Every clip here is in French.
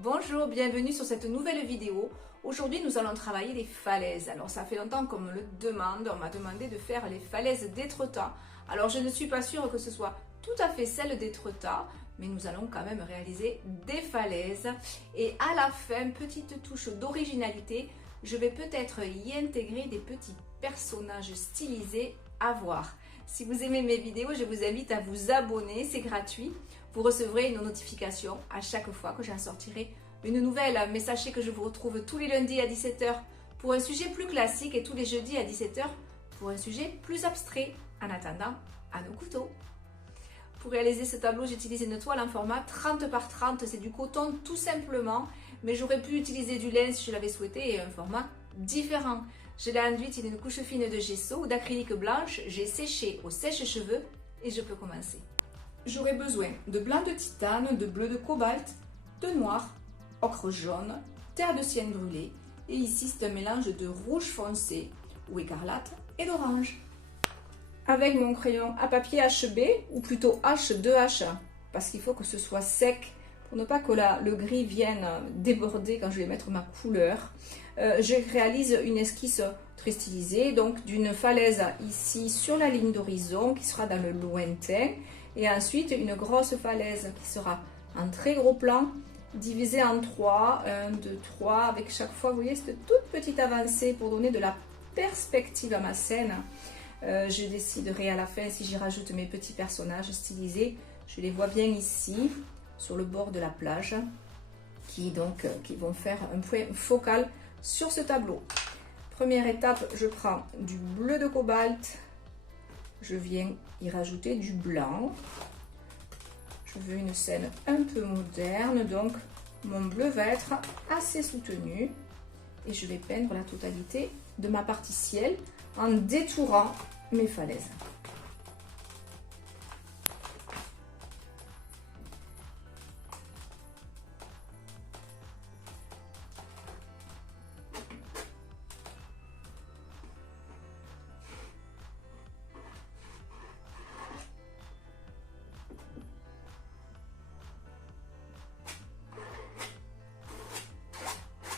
Bonjour, bienvenue sur cette nouvelle vidéo. Aujourd'hui, nous allons travailler les falaises. Alors, ça fait longtemps qu'on me le demande. On m'a demandé de faire les falaises d'Étretat. Alors, je ne suis pas sûre que ce soit tout à fait celle d'Étretat, mais nous allons quand même réaliser des falaises. Et à la fin, petite touche d'originalité, je vais peut-être y intégrer des petits personnages stylisés à voir. Si vous aimez mes vidéos, je vous invite à vous abonner, c'est gratuit. Vous recevrez une notification à chaque fois que j'en sortirai une nouvelle. Mais sachez que je vous retrouve tous les lundis à 17 h pour un sujet plus classique et tous les jeudis à 17 h pour un sujet plus abstrait. En attendant, à nos couteaux. Pour réaliser ce tableau, j'utilise une toile en format 30 par 30. C'est du coton tout simplement, mais j'aurais pu utiliser du lin si je l'avais souhaité et un format différent. Je l'ai enduite d'une couche fine de gesso ou d'acrylique blanche. J'ai séché au sèche-cheveux et je peux commencer. J'aurai besoin de blanc de titane, de bleu de cobalt, de noir, ocre jaune, terre de sienne brûlée et ici c'est un mélange de rouge foncé ou écarlate et d'orange. Avec mon crayon à papier HB ou plutôt H2H parce qu'il faut que ce soit sec pour ne pas que le gris vienne déborder quand je vais mettre ma couleur. Je réalise une esquisse très stylisée donc d'une falaise ici sur la ligne d'horizon qui sera dans le lointain. Et ensuite, une grosse falaise qui sera en très gros plan, divisée en 3, 1, 2, 3, avec chaque fois, vous voyez, cette toute petite avancée pour donner de la perspective à ma scène. Je déciderai à la fin si j'y rajoute mes petits personnages stylisés. Je les vois bien ici, sur le bord de la plage, qui vont faire un point focal sur ce tableau. Première étape, je prends du bleu de cobalt. Je viens y rajouter du blanc. Je veux une scène un peu moderne, donc mon bleu va être assez soutenu. Et je vais peindre la totalité de ma partie ciel en détourant mes falaises.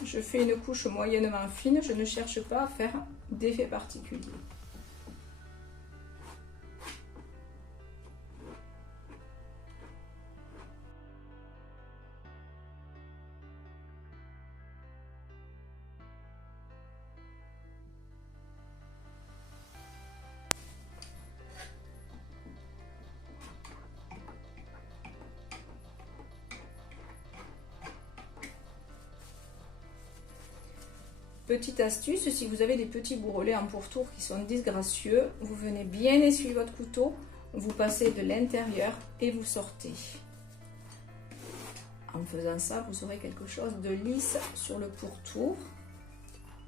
Je fais une couche moyennement fine, je ne cherche pas à faire d'effet particulier. Petite astuce, si vous avez des petits bourrelets en pourtour qui sont disgracieux, vous venez bien essuyer votre couteau, vous passez de l'intérieur et vous sortez. En faisant ça, vous aurez quelque chose de lisse sur le pourtour,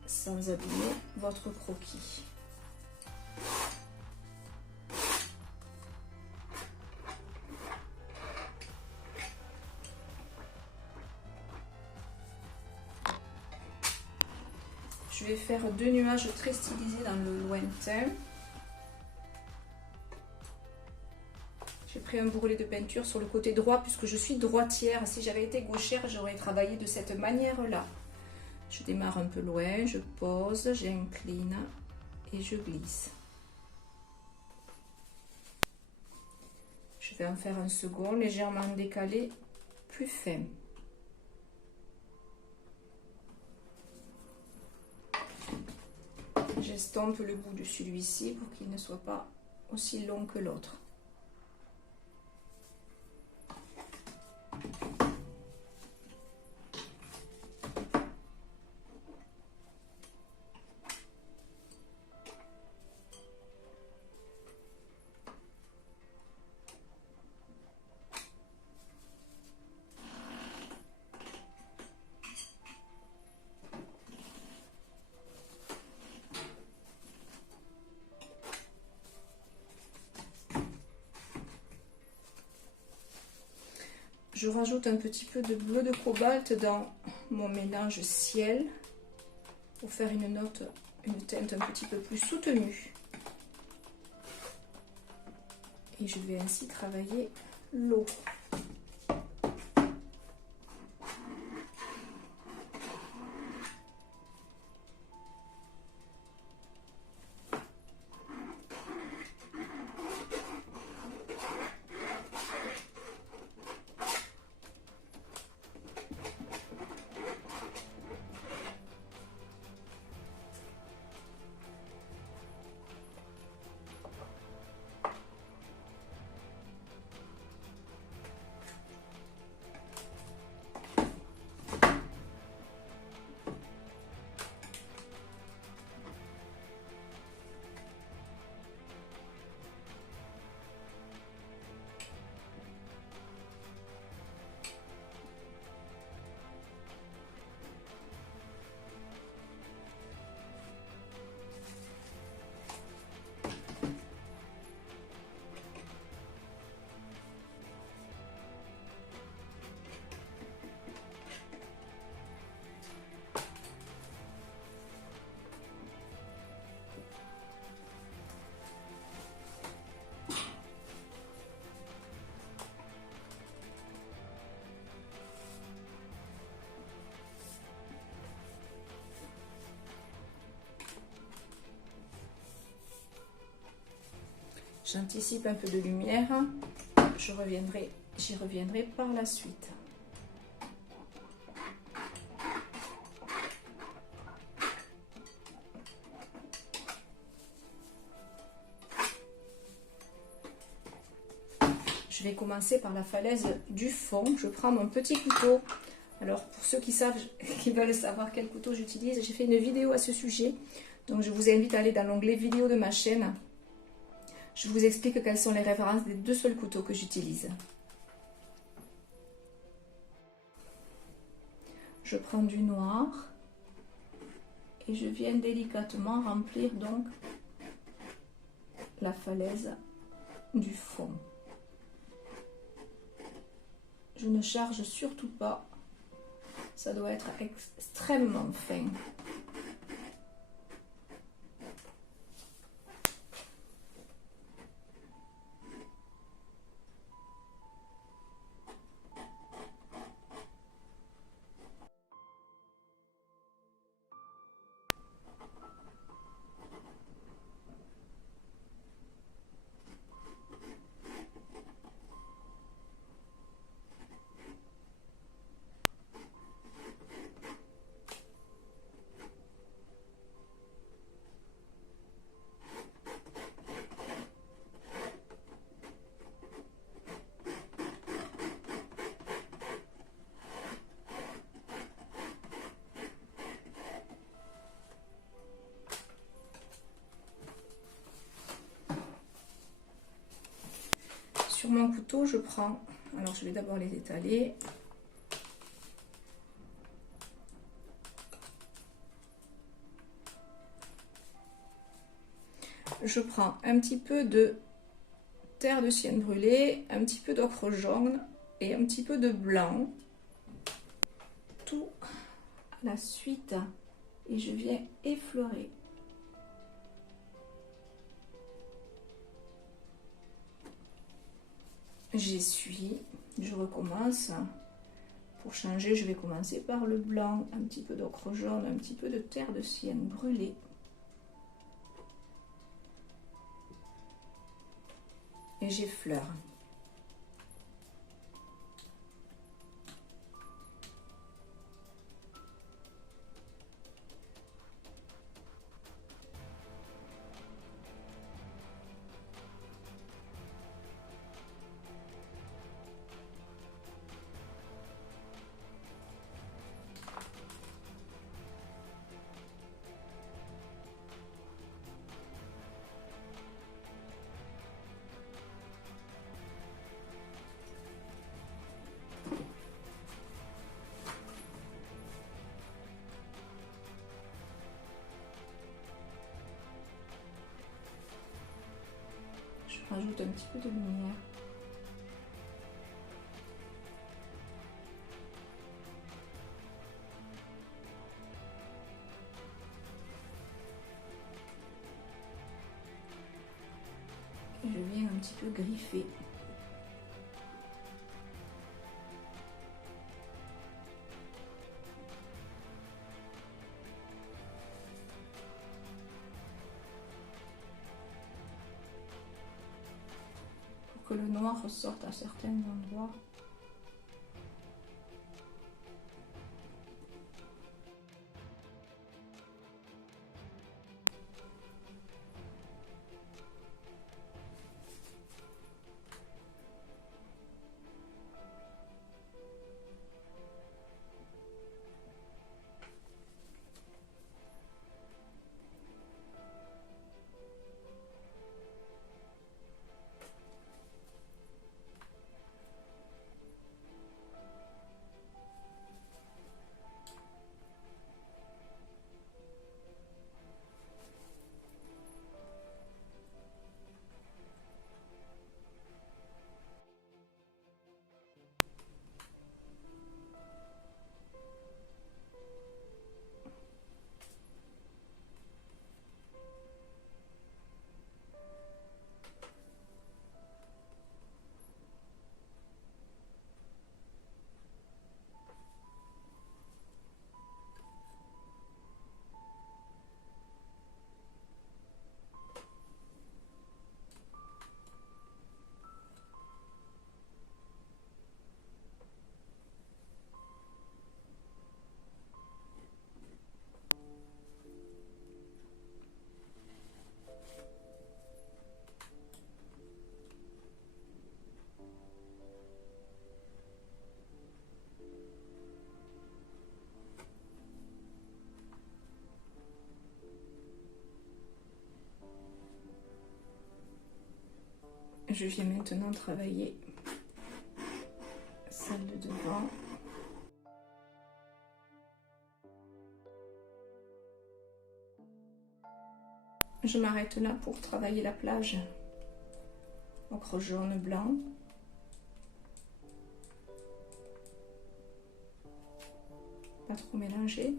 sans abîmer votre croquis. Je vais faire deux nuages très stylisés dans le lointain. J'ai pris un bourrelet de peinture sur le côté droit puisque je suis droitière. Si j'avais été gauchère, j'aurais travaillé de cette manière-là. Je démarre un peu loin, je pose, j'incline et je glisse. Je vais en faire un second légèrement décalé, plus fin. J'estompe le bout de celui-ci pour qu'il ne soit pas aussi long que l'autre. Je rajoute un petit peu de bleu de cobalt dans mon mélange ciel pour faire une teinte un petit peu plus soutenue. Et je vais ainsi travailler l'eau. J'anticipe un peu de lumière. J'y reviendrai par la suite. Je vais commencer par la falaise du fond. Je prends mon petit couteau. Alors, pour ceux qui savent, qui veulent savoir quel couteau j'utilise, j'ai fait une vidéo à ce sujet. Donc, je vous invite à aller dans l'onglet vidéo de ma chaîne. Je vous explique quelles sont les références des 2 seuls couteaux que j'utilise. Je prends du noir et je viens délicatement remplir donc la falaise du fond. Je ne charge surtout pas, ça doit être extrêmement fin. Sur mon couteau, je prends, alors je vais d'abord les étaler. Je prends un petit peu de terre de sienne brûlée, un petit peu d'ocre jaune et un petit peu de blanc. Tout à la suite et je viens effleurer. J'essuie, je recommence. Pour changer, je vais commencer par le blanc, un petit peu d'ocre jaune, un petit peu de terre de sienne brûlée. Et j'effleure. Je rajoute un petit peu de lumière. Et je viens un petit peu griffer. Que le noir ressorte à certains endroits. Je viens maintenant travailler celle de devant. Je m'arrête là pour travailler la plage. Ocre jaune, blanc. Pas trop mélanger.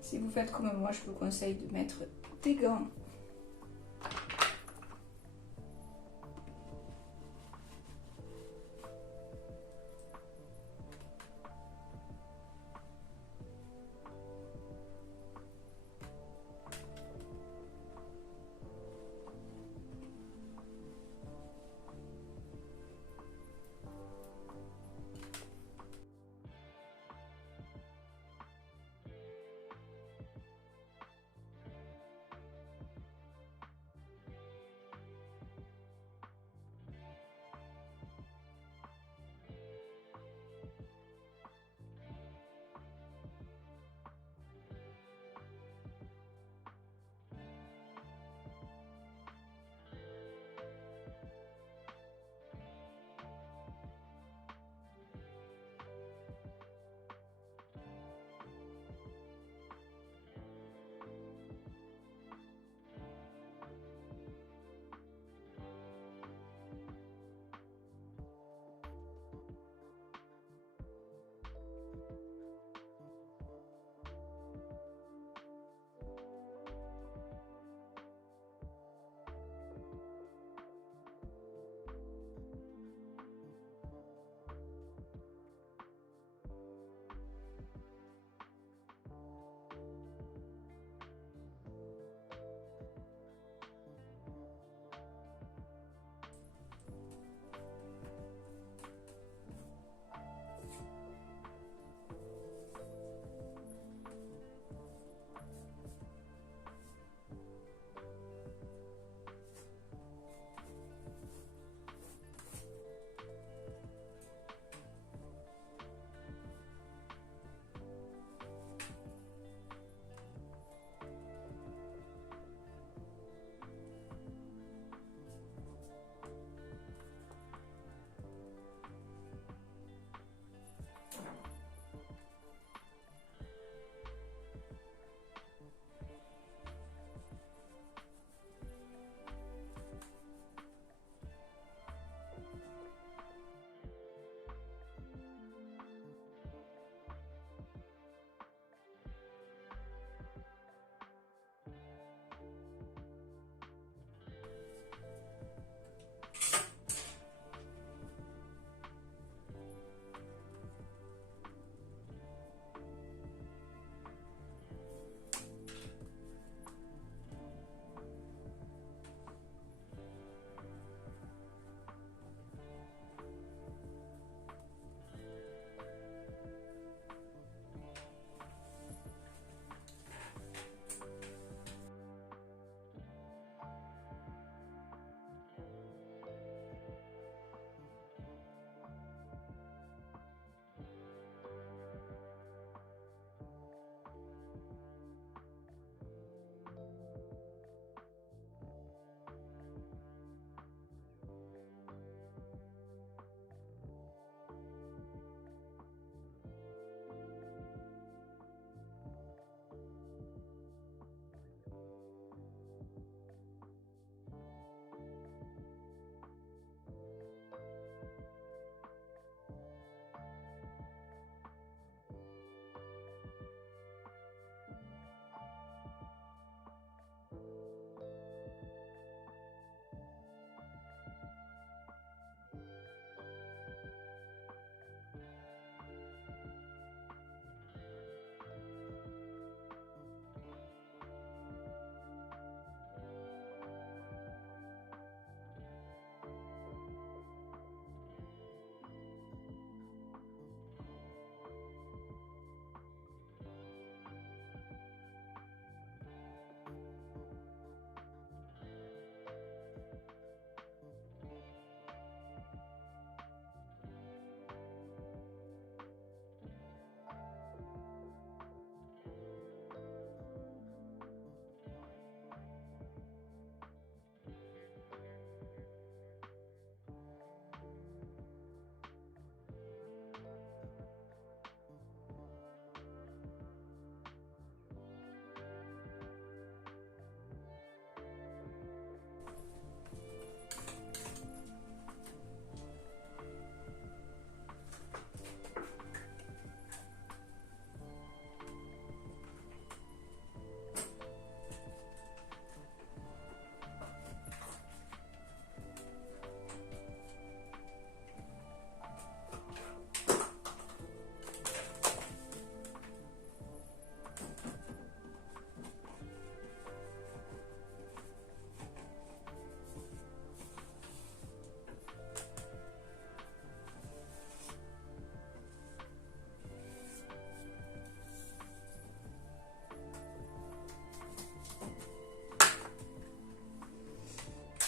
Si vous faites comme moi, je vous conseille de mettre des gants.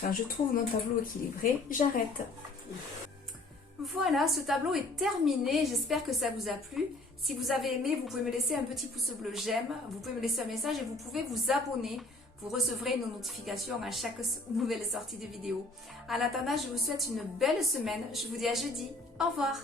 Quand je trouve mon tableau équilibré, j'arrête. Voilà, ce tableau est terminé. J'espère que ça vous a plu. Si vous avez aimé, vous pouvez me laisser un petit pouce bleu j'aime. Vous pouvez me laisser un message et vous pouvez vous abonner. Vous recevrez nos notifications à chaque nouvelle sortie de vidéo. En attendant, je vous souhaite une belle semaine. Je vous dis à jeudi. Au revoir.